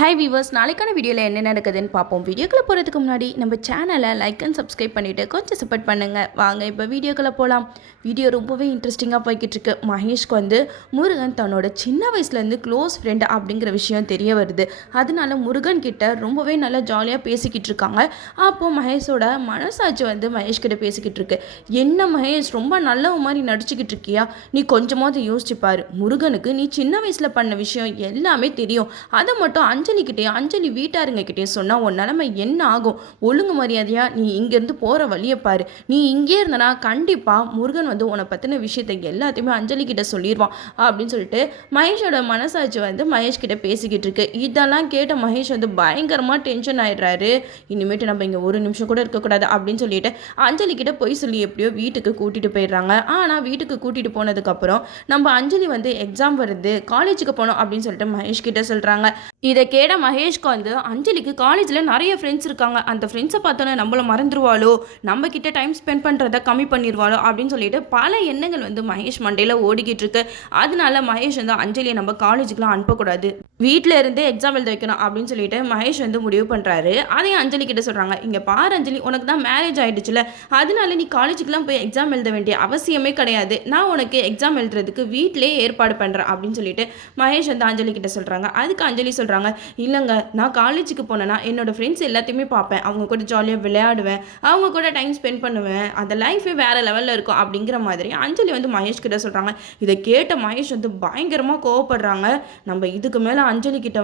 Hi viewers, நாளைக்கான வீடியோவில் என்ன நடக்குதுன்னு பார்ப்போம். வீடியோக்குள்ளே போகிறதுக்கு முன்னாடி நம்ம சேனலை லைக் அண்ட் சப்ஸ்கிரைப் பண்ணிவிட்டு கொஞ்சம் சப்போர்ட் பண்ணுங்கள். வாங்க இப்போ வீடியோக்குள்ளே போகலாம். வீடியோ ரொம்பவே இன்ட்ரெஸ்டிங்காக போய்கிட்டு இருக்கு. மகேஷ்க்கு முருகன் தன்னோட சின்ன வயசுலேருந்து க்ளோஸ் ஃப்ரெண்டு அப்படிங்கிற விஷயம் தெரிய வருது. அதனால முருகன் கிட்ட ரொம்பவே நல்லா ஜாலியாக பேசிக்கிட்டு இருக்காங்க. அப்போது மகேஷோட மனசாட்சி மகேஷ்கிட்ட பேசிக்கிட்டு இருக்கு. என்ன மகேஷ், ரொம்ப நல்ல மாதிரி நடிச்சுக்கிட்டு இருக்கியா? நீ கொஞ்சமாவது யோசிச்சுப்பாரு. முருகனுக்கு நீ சின்ன வயசில் பண்ண விஷயம் எல்லாமே தெரியும். அதை மட்டும் அஞ்சலி வீட்டாருங்ககிட்டே சொன்னால் உன் நிலைமை என்ன ஆகும்? ஒழுங்கு மரியாதையா நீ இங்கேருந்து போகிற வழியை பாரு. நீ இங்கே இருந்தனா கண்டிப்பாக முருகன் உன்னை பற்றின விஷயத்தை எல்லாத்தையுமே அஞ்சலி கிட்ட சொல்லிடுவான் அப்படின்னு சொல்லிட்டு மகேஷோட மனசாட்சி மகேஷ் கிட்ட பேசிக்கிட்டு இருக்கு. இதெல்லாம் கேட்ட மகேஷ் பயங்கரமாக டென்ஷன் ஆயிடுறாரு. இனிமேட்டு நம்ம இங்கே ஒரு நிமிஷம் கூட இருக்கக்கூடாது அப்படின்னு சொல்லிட்டு அஞ்சலி கிட்ட போய் சொல்லி எப்படியோ வீட்டுக்கு கூட்டிகிட்டு போயிடுறாங்க. ஆனால் வீட்டுக்கு கூட்டிகிட்டு போனதுக்கப்புறம் நம்ம அஞ்சலி எக்ஸாம் வருது, காலேஜுக்கு போனோம் அப்படின்னு சொல்லிட்டு மகேஷ் கிட்ட சொல்கிறாங்க. இதை கேட்ட மகேஷ்க்கு அஞ்சலிக்கு காலேஜில் நிறைய ஃப்ரெண்ட்ஸ் இருக்காங்க. அந்த ஃப்ரெண்ட்ஸை பார்த்தோன்னே நம்மளை மறந்துடுவாளோ, நம்ம கிட்ட டைம் ஸ்பெண்ட் பண்ணுறதை கம்மி பண்ணிடுவாளோ அப்படின்னு சொல்லிட்டு பல எண்ணங்கள் மகேஷ் மண்டையில் ஓடிக்கிட்டு இருக்கு. அதனால மகேஷ் அஞ்சலியை நம்ம காலேஜுக்குலாம் அனுப்பக்கூடாது, வீட்டில் இருந்தே எக்ஸாம் எழுத வைக்கணும் அப்படின்னு சொல்லிட்டு மகேஷ் முடிவு பண்ணுறாரு. அதையும் அஞ்சலி கிட்ட சொல்கிறாங்க. இங்கே பாரு அஞ்சலி, உனக்கு தான் மேரேஜ் ஆகிடுச்சுல, அதனால நீ காலேஜுக்குலாம் போய் எக்ஸாம் எழுத வேண்டிய அவசியமே கிடையாது. நான் உனக்கு எக்ஸாம் எழுதுறதுக்கு வீட்டிலே ஏற்பாடு பண்ணுறேன் அப்படின்னு சொல்லிட்டு மகேஷ் அஞ்சலி கிட்ட சொல்கிறாங்க. அதுக்கு அஞ்சலி சொல்கிறாங்க, இல்லைங்க, நான் காலேஜுக்கு போனேன்னா என்னோடய ஃப்ரெண்ட்ஸ் எல்லாத்தையுமே பார்ப்பேன், அவங்க கூட ஜாலியாக விளையாடுவேன், அவங்க கூட டைம் ஸ்பெண்ட் பண்ணுவேன், அந்த லைஃபே வேறு லெவலில் இருக்கும் அப்படிங்கிற மாதிரி அஞ்சலி மகேஷ் கிட்ட சொல்கிறாங்க. இதை கேட்ட மகேஷ் பயங்கரமாக கோவப்படுறாங்க. நம்ம இதுக்கு மேலே அஞ்சலி கிட்ட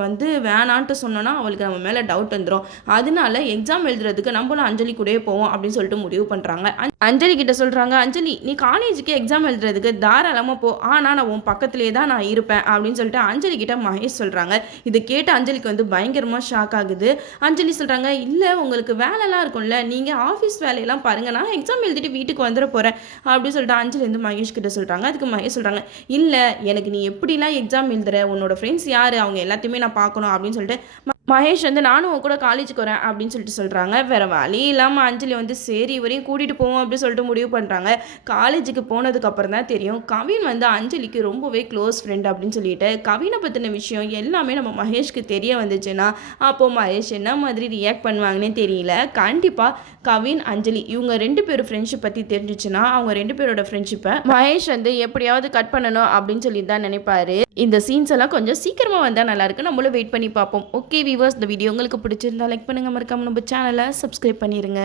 வேணான்ட்டு சொன்னோன்னா அவளுக்கு நம்ம மேலே டவுட் வந்துடும். அதனால எக்ஸாம் எழுதுறதுக்கு நம்மளும் அஞ்சலி கூடயே போவோம் அப்படின்னு சொல்லிட்டு முடிவு பண்ணுறாங்க. அஞ்சலி கிட்ட சொல்கிறாங்க, அஞ்சலி நீ காலேஜுக்கு எக்ஸாம் எழுதுறதுக்கு தாராளமாக போ, ஆனால் நான் உன் பக்கத்துலேயே தான் நான் இருப்பேன் அப்படின்னு சொல்லிட்டு அஞ்சலி கிட்ட மகேஷ் சொல்கிறாங்க. இதை கேட்ட அஞ்சலிக்கு பயங்கரமாக ஷாக் ஆகுது. அஞ்சலி சொல்கிறாங்க, இல்லை உங்களுக்கு வேலைலாம் இருக்கும்ல, நீங்கள் ஆஃபீஸ் வேலையெல்லாம் பாருங்கள், நான் எக்ஸாம் எழுதிட்டு வீட்டுக்கு வந்துட போகிறேன் அப்படின்னு சொல்லிட்டு அஞ்சலி மகேஷ் கிட்ட சொல்கிறாங்க. அதுக்கு மகேஷ் சொல்கிறாங்க, இல்லை எனக்கு நீ எப்படிலாம் எக்ஸாம் எழுதுற, உன்னோட ஃப்ரெண்ட்ஸ் யார், அவங்க எல்லாத்தையுமே நான் பார்க்கணும் அப்படின்னு சொல்லிட்டு மகேஷ் நானும் உன் கூட காலேஜுக்கு வரேன் அப்படின்னு சொல்லிட்டு சொல்கிறாங்க. வேறு வழி இல்லாமல் அஞ்சலி சரி இவரையும் கூட்டிகிட்டு போவோம் அப்படின்னு சொல்லிட்டு முடிவு பண்ணுறாங்க. காலேஜுக்கு போனதுக்கப்புறம் தான் தெரியும் கவின் அஞ்சலிக்கு ரொம்பவே க்ளோஸ் ஃப்ரெண்ட் அப்படின்னு சொல்லிட்டு. கவினை பற்றின விஷயம் எல்லாமே நம்ம மகேஷ்க்கு தெரிய வந்துச்சுன்னா அப்போது மகேஷ் என்ன மாதிரி ரியாக்ட் பண்ணுவாங்கன்னே தெரியல. கண்டிப்பாக கவின் அஞ்சலி இவங்க ரெண்டு பேரும் ஃப்ரெண்ட்ஷிப் பற்றி தெரிஞ்சிச்சுன்னா அவங்க ரெண்டு பேரோட ஃப்ரெண்ட்ஷிப்பை மகேஷ் எப்படியாவது கட் பண்ணணும் அப்படின்னு சொல்லி தான் நினைப்பாரு. இந்த சீன்ஸ் எல்லாம் கொஞ்சம் சீக்கிரமாக வந்தால் நல்லாயிருக்கு. நம்மளும் வெயிட் பண்ணி பார்ப்போம். ஓகே வீவர்ஸ், இந்த வீடியோ உங்களுக்கு பிடிச்சிருந்தா லைக் பண்ணுங்கள், மறக்காமல் நம்ம சேனலை சப்ஸ்கிரைப் பண்ணிடுங்க.